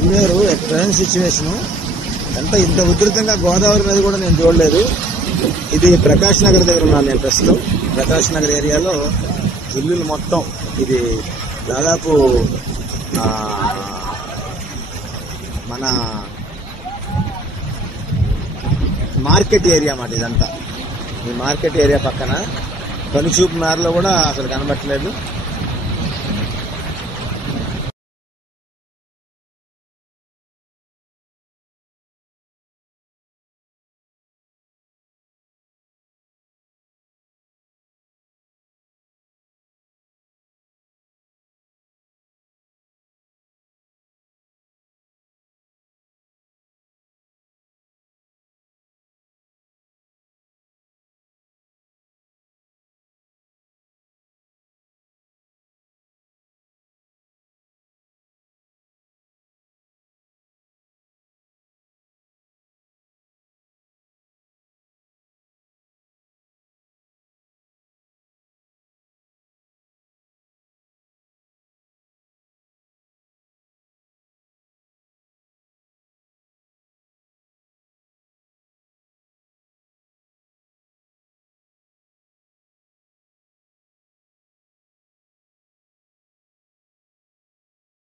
Pulleru present situation ఇంత ఉధృతంగా గోదావరి నది కూడా నేను చూడలేదు. ఇది ప్రకాష్ నగర్ దగ్గర ఉన్నాను నేను ప్రస్తుతం. ప్రకాష్ నగర్ ఏరియాలో ఇల్లులు మొత్తం ఇది దాదాపు మన మార్కెట్ ఏరియా అన్నమాట ఇదంతా. ఈ మార్కెట్ ఏరియా పక్కన కనుచూపు మేరలో కూడా అసలు కనబట్టలేదు.